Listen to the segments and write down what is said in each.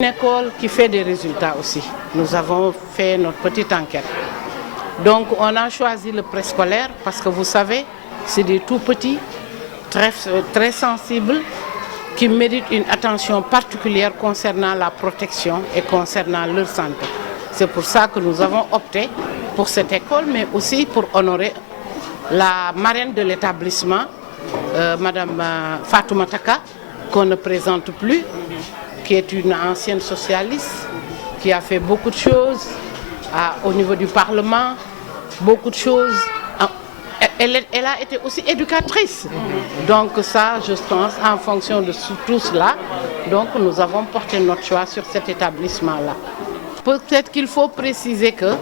Une école qui fait des résultats aussi. Nous avons fait notre petite enquête. Donc on a choisi le préscolaire parce que vous savez, c'est des tout petits, très sensibles, qui méritent une attention particulière concernant la protection et concernant leur santé. C'est pour ça que nous avons opté pour cette école, mais aussi pour honorer la marraine de l'établissement, Madame Fatoumata Ka, qu'on ne présente plus, qui est une ancienne socialiste, qui a fait beaucoup de choses au niveau du Parlement, beaucoup de choses. Elle a été aussi éducatrice. Donc ça, je pense, en fonction de tout cela, donc nous avons porté notre choix sur cet établissement-là. Peut-être qu'il faut préciser que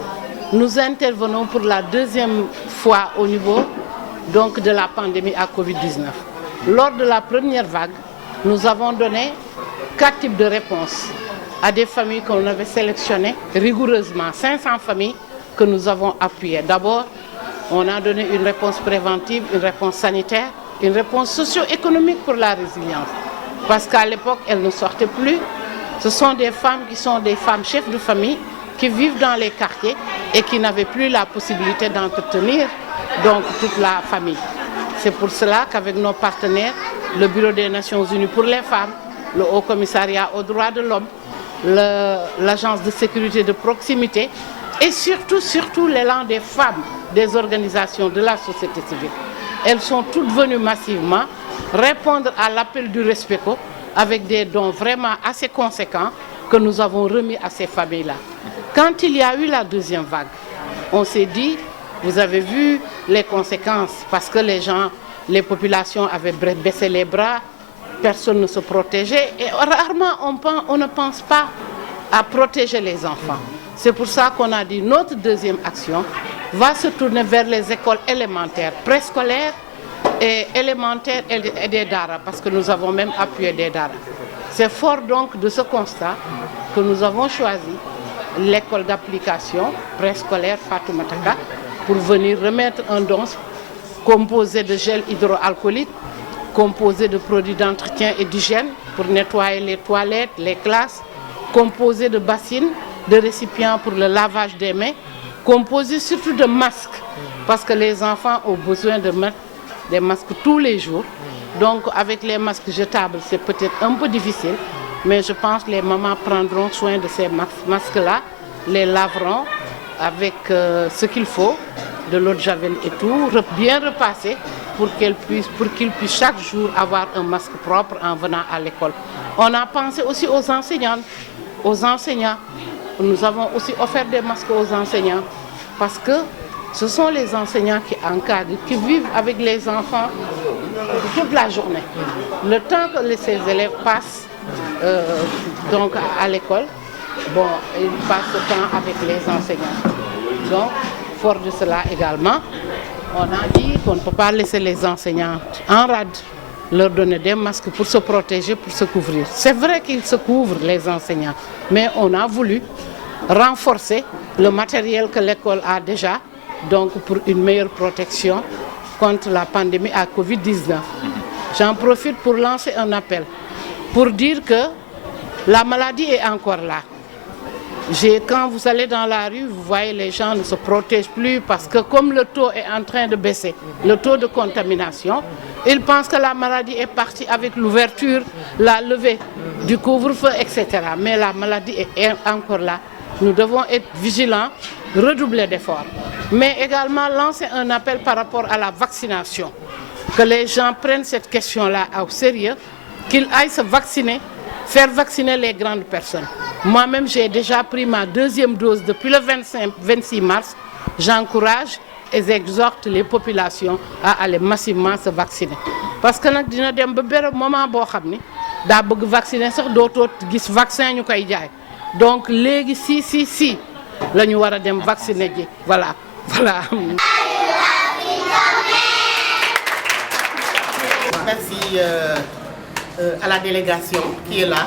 nous intervenons pour la deuxième fois au niveau donc, de la pandémie à Covid-19. Lors de la première vague, nous avons donné 4 types de réponses à des familles qu'on avait sélectionnées rigoureusement, 500 familles que nous avons appuyées. D'abord, on a donné une réponse préventive, une réponse sanitaire, une réponse socio-économique pour la résilience. Parce qu'à l'époque, elles ne sortaient plus. Ce sont des femmes qui sont des femmes chefs de famille qui vivent dans les quartiers et qui n'avaient plus la possibilité d'entretenir donc toute la famille. C'est pour cela qu'avec nos partenaires, le Bureau des Nations Unies pour les femmes, le Haut Commissariat aux droits de l'homme, l'Agence de sécurité de proximité et surtout l'élan des femmes, des organisations de la société civile. Elles sont toutes venues massivement répondre à l'appel du RESPECO avec des dons vraiment assez conséquents que nous avons remis à ces familles-là. Quand il y a eu la deuxième vague, on s'est dit, vous avez vu les conséquences parce que les populations avaient baissé les bras, personne ne se protégeait et rarement on ne pense pas à protéger les enfants. C'est pour ça qu'on a dit notre deuxième action va se tourner vers les écoles élémentaires, préscolaires et élémentaires et des daara, parce que nous avons même appuyé des daara. C'est fort donc de ce constat que nous avons choisi l'école d'application préscolaire Fatoumata Ka pour venir remettre un don composé de gel hydroalcoolique, composé de produits d'entretien et d'hygiène pour nettoyer les toilettes, les classes, composé de bassines, de récipients pour le lavage des mains, composé surtout de masques, parce que les enfants ont besoin de mettre des masques tous les jours. Donc avec les masques jetables, c'est peut-être un peu difficile, mais je pense que les mamans prendront soin de ces masques-là, les laveront avec ce qu'il faut, de l'eau de javel et tout, bien repasser pour qu'ils puissent chaque jour avoir un masque propre en venant à l'école. On a pensé aussi aux enseignantes, aux enseignants. Nous avons aussi offert des masques aux enseignants parce que ce sont les enseignants qui encadrent, qui vivent avec les enfants toute la journée. Le temps que ces élèves passent donc à l'école, bon, ils passent le temps avec les enseignants. Donc, fort de cela également, on a dit qu'on ne peut pas laisser les enseignants en rade, leur donner des masques pour se protéger, pour se couvrir. C'est vrai qu'ils se couvrent, les enseignants, mais on a voulu renforcer le matériel que l'école a déjà, donc pour une meilleure protection contre la pandémie à Covid-19. J'en profite pour lancer un appel, pour dire que la maladie est encore là. Quand vous allez dans la rue, vous voyez les gens ne se protègent plus parce que comme le taux est en train de baisser, le taux de contamination, ils pensent que la maladie est partie avec l'ouverture, la levée du couvre-feu, etc. Mais la maladie est encore là. Nous devons être vigilants, redoubler d'efforts. Mais également lancer un appel par rapport à la vaccination. Que les gens prennent cette question-là au sérieux, qu'ils aillent se vacciner, faire vacciner les grandes personnes. Moi-même, j'ai déjà pris ma deuxième dose depuis le 26 mars. J'encourage et j'exhorte les populations à aller massivement se vacciner. Parce que nous avons un moment où nous avons vacciner, nous avons un vaccin. Donc, si, nous devons vacciner. Voilà. Merci à la délégation qui est là.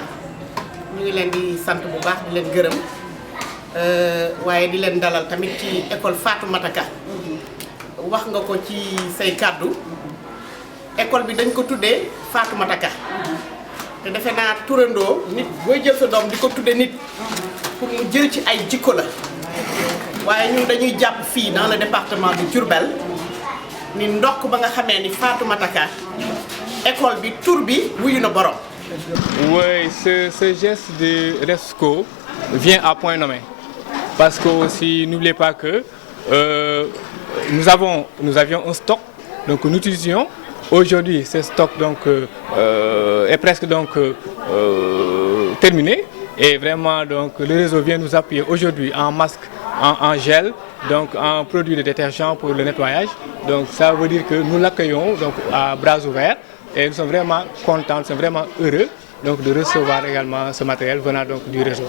Ñu ngi leen di sant bu baax di leen gërëm waaye di leen dalal tamit ci école Fatoumata Ka wax nga ko ci say kàddu école bi dañ ko tuddee Fatoumata Ka te defe naa turandoo nit booy jël sa doom di ko tudde nit pour mu jël ci ay jikko la waaye ñun dañuy jàpp fii dans le département de Diourbel ni ndokk ba nga xamee ni Fatoumata Ka école bi tur bi wuyu na borom. Oui, ce geste de RESCO vient à point nommé. Parce que aussi, n'oubliez pas que nous avions un stock, donc nous utilisions. Aujourd'hui, ce stock donc, est presque donc, terminé. Et vraiment, donc, le réseau vient nous appuyer aujourd'hui en masque, en gel, donc en produit de détergent pour le nettoyage. Donc ça veut dire que nous l'accueillons donc, à bras ouverts. Et nous sommes vraiment contents, nous sommes vraiment heureux donc, de recevoir également ce matériel venant donc, du réseau.